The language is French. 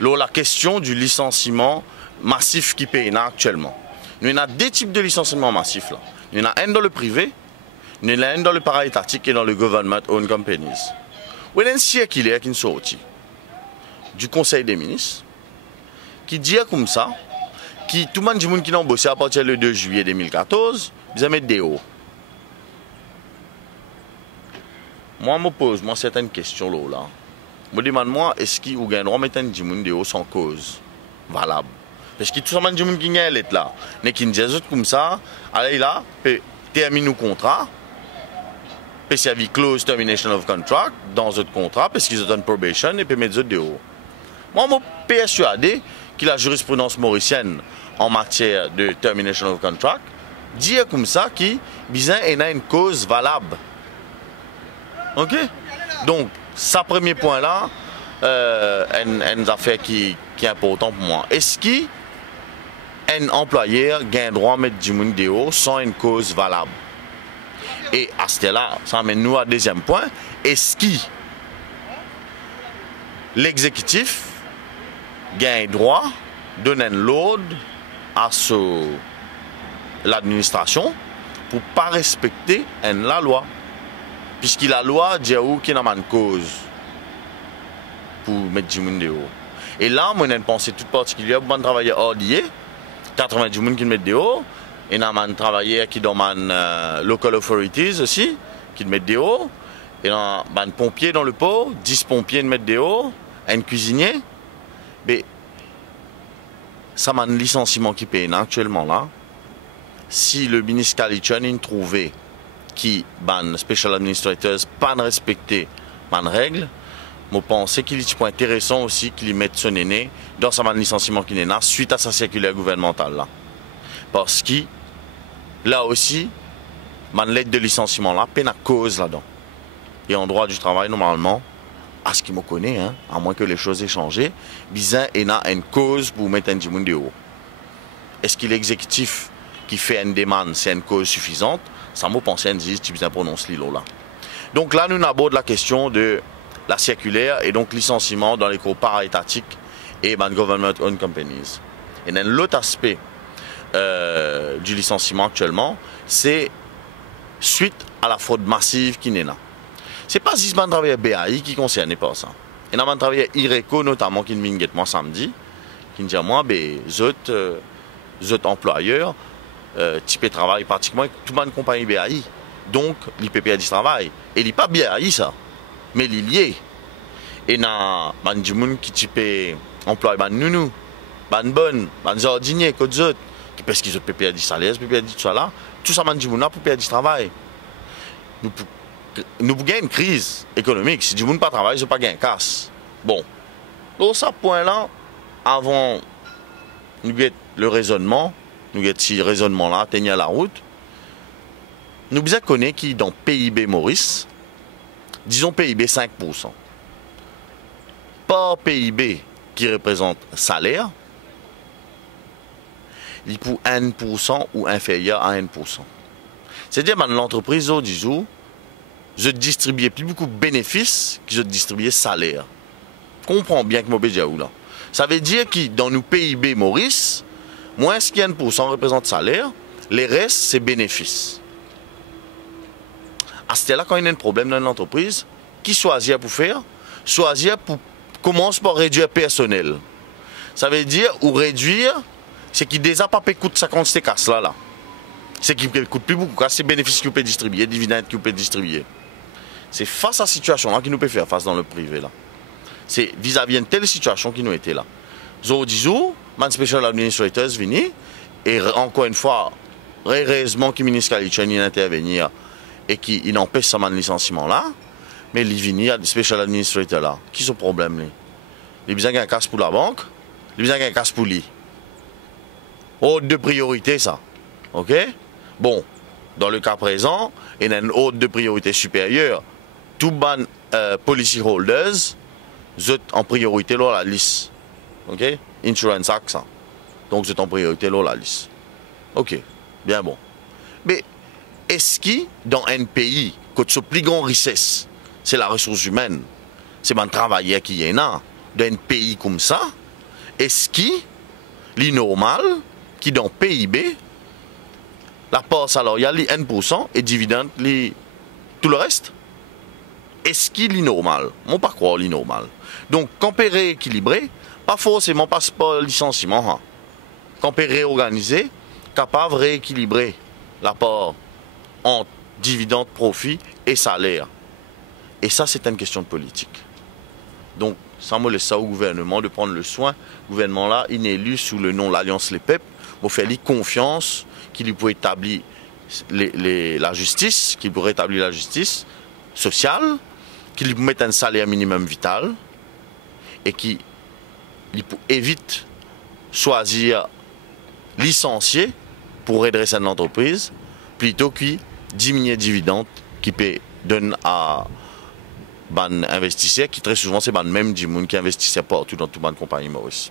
la question du licenciement massif qui paye actuellement. Nous avons deux types de licenciements massifs là. Nous avons un dans le privé, nous avons un dans le para-étatique et dans le government-owned companies. Nous avons un circulaire qui est sorti du Conseil des ministres qui dit comme ça, qui tout le monde qui a bossé à partir du 2 juillet 2014, ils ont mis des hauts. Moi, je me pose certaines questions là. Je me demande, est-ce qu'il y a un droit de mettre des gens sans cause valable? Parce que tout le monde qui est là, mais qui dit comme ça, allez là, termine le contrat, puis servir close termination of contract dans votre contrat, parce qu'ils ont une probation et puis mettre des hauts. Moi, je suis persuadé que la jurisprudence mauricienne en matière de termination of contract dit comme ça qu'il y a une cause valable. Ok? Donc, ça premier point là, une affaire qui est importante pour moi. Est-ce qu'un employeur a le droit de mettre du monde dehors sans une cause valable? Et à ce là, ça amène nous à deuxième point. Est-ce que l'exécutif a le droit de donner l'ordre à l'administration pour ne pas respecter la loi? Puisque la loi dit qu'il y a une cause pour mettre du monde dehors. Et là, moi, j'ai une pensée toute particulière pour travailler hors d'hier. 90 personnes qui mettent dehors. Et il y a un travailleur qui demande local authorities aussi, qui mettent dehors. Et il y a un pompier dans le port, 10 pompiers qui mettent dehors, un cuisinier. Mais ça m'a un licenciement qui paye actuellement là. Si le ministre Kalitchan trouvait qui ban special administrators pas respecter les règles, je pense qu'il est intéressant aussi qu'il mette son aîné dans sa licenciement qui est là suite à sa circulaire gouvernementale là. Parce que là aussi, ma lettre de licenciement là, peine à cause là-dedans. Et en droit du travail normalement, à ce qu'il me connaît, hein, à moins que les choses aient changé, bizarre et a une cause pour mettre un monde dehors. Est-ce qu'il est l'exécutif qui fait une demande, c'est une cause suffisante? Ça me pense un dit, tu bien prononce l'îlot là. Donc là, nous abordons la question de la circulaire et donc licenciement dans les cours para-étatiques et government-owned companies. Et l'autre aspect du licenciement actuellement, c'est suite à la fraude massive qui est là. Ce n'est pas juste le travailleur BAI qui concerne pas ça. Il y a un travailleur IRECO notamment qui me dit moi samedi, qui me dit moi, les autres employeurs, type de travail pratiquement tout le monde compagnie BAI. Donc, l'IPP a dit travail. Et il n'est pas BAI ça, mais il est lié. Et il y a des gens qui type emploi, nounou, bonne, jardinier, parce qu'ils ont PPA a dit salaire, PPA a dit tout ça là, tout ça, des gens pour payer du travail. Nous avons une crise économique. Si du monde pas travaille, je pas gain casse. Bon, donc ça point là, avant nous le raisonnement, nous avons ce raisonnement là, tenir la route. Nous devons connaître qui dans PIB Maurice, disons PIB 5%. Par PIB qui représente salaire, il est pour 1% ou inférieur à 1%. C'est-à-dire que l'entreprise, disons, je distribue plus beaucoup de bénéfices que je distribue salaire. Comprends bien que je là. Ça veut dire que dans nos PIB Maurice, moins que 1% représente salaire, les restes c'est bénéfices. À ce là quand il y a un problème dans l'entreprise, qui choisit pour faire? Choisir pour commencer par réduire personnel. Ça veut dire ou réduire, c'est qui déjà pas coûte 50 casse là. C'est qui coûte plus beaucoup, c'est bénéfices qu'il peut distribuer, dividendes qu'il peut distribuer. C'est face à cette situation-là qu'il nous peut faire face dans le privé là. C'est vis-à-vis d'une telle situation qui nous était là. Zo disou, man special administrators vini et encore une fois, heureusement que le ministre Kalitchan intervenir et qu'il empêche ce licenciement là, mais il vient des special administrators là. Qui sont le problème là? Il a besoin d'un casse pour la banque, il a besoin d'un casse pour lui. Ordre de priorité ça. OK? Bon, dans le cas présent, il y a une ordre de priorité supérieure. Tout ban policy holders, vous êtes en priorité dans la liste. OK? Insurance Act ça. Donc vous êtes en priorité dans la liste. OK, bien bon. Mais est-ce que dans un pays, quand ce plus grand richesse, c'est la ressource humaine, c'est un travailleur qui est là, dans un pays comme ça, est-ce qu'il est normal qui dans PIB, la part salariale est 1% et dividende tout le reste? Est-ce qu'il est normal? Moi, pas croire qu'il est normal. Donc, quand on rééquilibrer, pas forcément passe par licenciement. Hein. Quand on réorganiser, capable de rééquilibrer la part entre dividende, profit et salaire. Et ça, c'est une question de politique. Donc, ça me laisse ça au gouvernement de prendre le soin. Le gouvernement-là, il est élu sous le nom de l'Alliance Les Peuples, pour faire confiance qu'il peut établir la justice, qu'il pourrait établir la justice sociale, qu'il peut mettre un salaire minimum vital et qu'il évite choisir licencier pour redresser une entreprise plutôt que diminuer les dividendes qui peut donner à ban investisseurs qui très souvent c'est ban même du monde qui investissait partout dans toute bonne compagnie Maurice.